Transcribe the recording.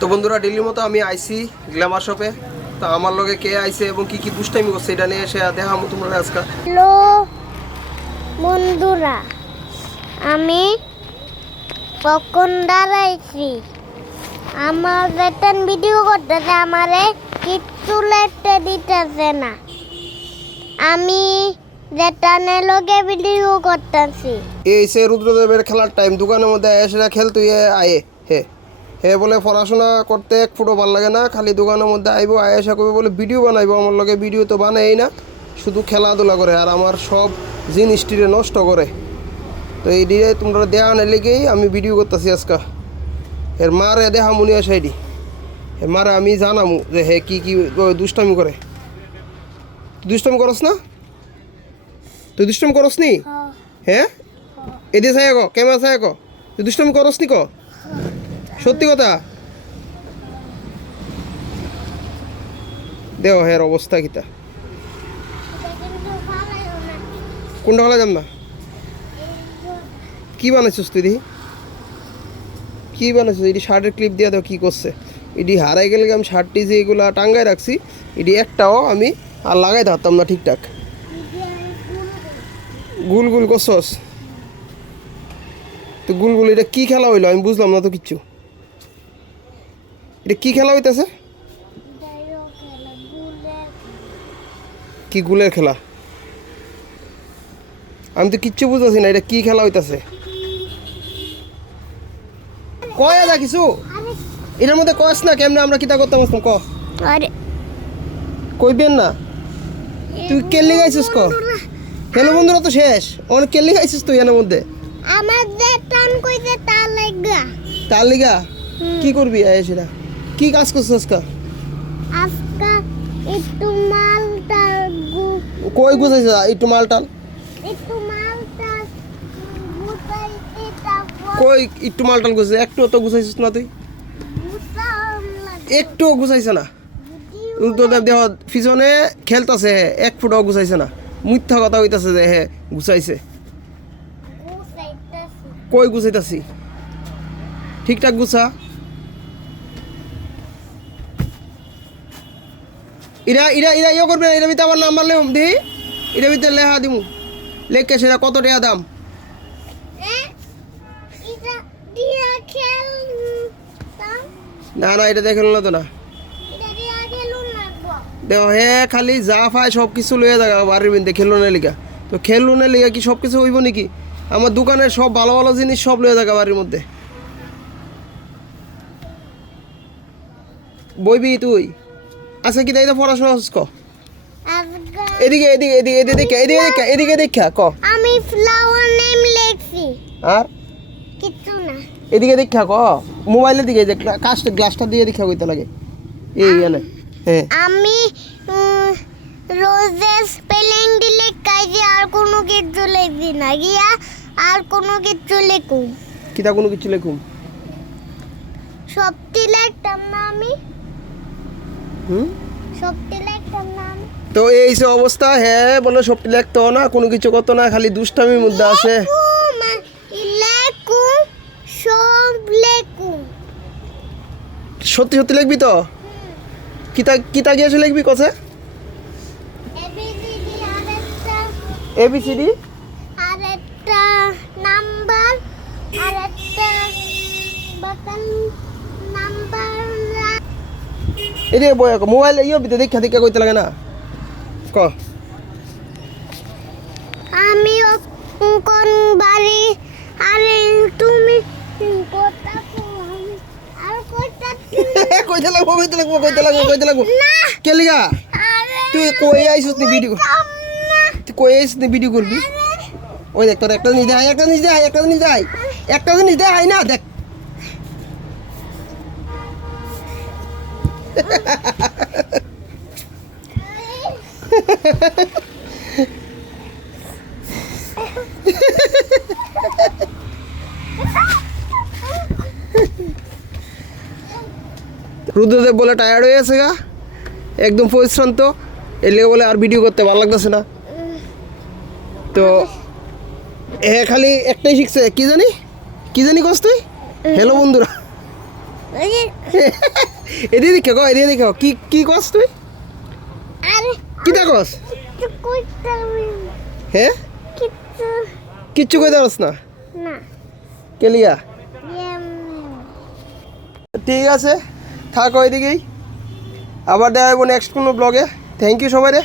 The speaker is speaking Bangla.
তো বন্ধুরা ডেইলির মতো আমি আইছি গ্ল্যামার শপে। তো আমার লগে কে আইছে এবং কি কি দুষ্টামি করছে এটা নিয়ে এসে দেখামু তোমরা আজকে। হ্যালো বন্ধুরা, আমি কখন দাঁড়াইছি, আমার বেতন ভিডিও করতেছে, আমারে কিচ্ছু লেটে দিতেছে না। আমি বেতনে লগে ভিডিও করতেছি। এই সে রুদ্রদেবের খেলার টাইম, দোকানের মধ্যে এসে খেল তুই আয়ে হে হে বলে পড়াশোনা করতে এক ফুটো ভালো লাগে না, খালি দোকানের মধ্যে আইবো আয়েসা করবে বলে ভিডিও বানাইবো। আমার লগে ভিডিও তো বানাই না, শুধু খেলাধুলা করে আর আমার সব জিনিসটিরে নষ্ট করে। তো এই দিয়ে তোমরা দেখানোর লেগেই আমি ভিডিও করতেছি আজকে। এর মারে দেখামু নিয়ে সাইডি, এর মারে আমি জানামু যে হে কি কি দুষ্টামি করে। দুষ্টামি করস না তুই? দুষ্টামি করস নি? হ্যাঁ এদিকে চাই কো, ক্যামেরা চাই কো, তুই দুষ্টামি করস নি? ক সত্যি কথা দেও। হের অবস্থা কিতা? কোনটা ভালো যাম না? কি বানাইছিস তুই? দেখি কি বানাইছিস? এটি শার্টের ক্লিপ দিয়ে দাও। কি করছে এটি? হারাই গেলে আমি শার্টটি যে এগুলো টাঙ্গায় রাখছি, এটি একটাও আমি আর লাগাই থাকতাম না ঠিকঠাক। গুল গুল করছস তো? গুল গুল এটা কি খেলা হইলো? আমি বুঝলাম না তো কিচ্ছু। এটা কি খেলা হইতেছে? কি গুলের খেলা? আমি তো কিচ্ছু বুঝতেছি না, এটা কি খেলা হইতেছে? কয় যা কিছু এটার মধ্যে কস না কেমনে আমরা কিতা করতাম ক? আরে কইবেন না? তুই কেলি গাইছিস ক? হ্যালো বন্ধুরা, তো শেষ অনেক কেলি গাইছিস তুই এর মধ্যে। আমার বেতন কইতে তা লাগা। তার লিগা কি করবি? সেটা কি কাজ করছিস আজকে? আজকে একটু মালটা কই গুছাইছিস? একটু মালটাল একটু মালটা গুছাইতে তারপর কই একটু মালটাল গুছাইছিস? একটু তো গুছাইছিস না তুই? একটু গুছাইছে না? রুদ্রদেব দেহ পিছনে খেলতেছে, এক ফুটাও গুছাইছে না। মিথ্যা কথা হইতাছে যে হে গুছাইছে। কই গুছাইতাছি? ঠিকঠাক গুছা। ইরা ইরা ইরা ইয়ে করবে না। এটা ভিতরে আমার নাম্বার লেম দিই, এটা ভিতরে লেখা দিমু। লেখকে সেটা কত টাকা দাম? না না, এটা দেখে না তো না। দেখ হে খালি যা পায় সব কিছু লইয়া যাগা বাড়ির মধ্যে খেলুনের লিগা। তো খেলুনের লিগা কি সব কিছু হইব নাকি? আমার দোকানের সব ভালো ভালো জিনিস সব লইয়া যাগা বাড়ির মধ্যে। বইবি তুই? আচ্ছা কি তাই তো পড়াশোনা হস ক? এদিকে এদিকে এদিকে এদিকে দেখা এদিকে দেখা এদিকে দেখা ক। আমি ফ্লাওয়ার নেম লিখছি। আর কিছু না। এদিকে দেখা ক। মোবাইলের দিকে যে কাস্ট গ্লাসটা দিয়ে দেখা কইতে লাগে এই এনে। হ্যাঁ আমি রোজের স্পেলিং দিলে কাজে আর কোনো কিছু লিখবি না গিয়া, আর কোনো কিছু লিখুম। কিতা কোনো কিছু লিখুম? সবটি লিখতাম না আমি। সবটি লিখতাম না আমি। তো এই যে অবস্থা। হ্যাঁ বলে সবটি লিখতো না, কোনো কিছু করতো না, খালি দুষ্টামির মধ্যে আছে। লেখুম সব লেখুম। সত্যি সত্যি লিখবি তো? কিতা কিতা গিয়েছে লিখবি কছে? এবিসিডি আরেকটা, এবিসিডি আরেকটা নাম্বার, আরেকটা বাটন নাম্বার। এদিকে বই মোবাইল ইয়ে ভিতরে দেখা দেখা কইতে লাগে না ক। আমি কোন বাড়ি? আরে তুমি কথা কম আর কইতা কইতে লাগবো কইতে লাগবো কইতে লাগবো কইতে লাগবো। না। কে লিগা? আরে তুই কই আইছিস নি ভিডিও? তুই কই আইছিস নি ভিডিও করবি? ওই দেখ তোর একটা জিনিস দেখাই, একটা জিনিস দেখাই, একটা জিনিস দেখাই, একটা জিনিস দেখাই না দেখ। রুদ্রদেব বলে টায়ার্ড হয়ে গেছে গা, একদম পরিশ্রান্ত। এর লেগে বলে আর ভিডিও করতে ভালো লাগতেছে না। তো খালি একটাই শিখছে, কি জানি কি জানি কস তুই? হ্যালো বন্ধুরা, ওই যে এদিকে দেখে গো, এদিকে দেখে কি কি কস তুই? আরে কিটা কস? কিচ্ছু কইতে হবে না। হ্যাঁ কিচ্ছু কিচ্ছু কইতে পারস না না কেলিয়া? এমনি। ঠিক আছে, থাক ওইদিকেই, আবার দেখা যাবো নেক্সট কোনো ব্লগে। থ্যাংক ইউ সবাই রে।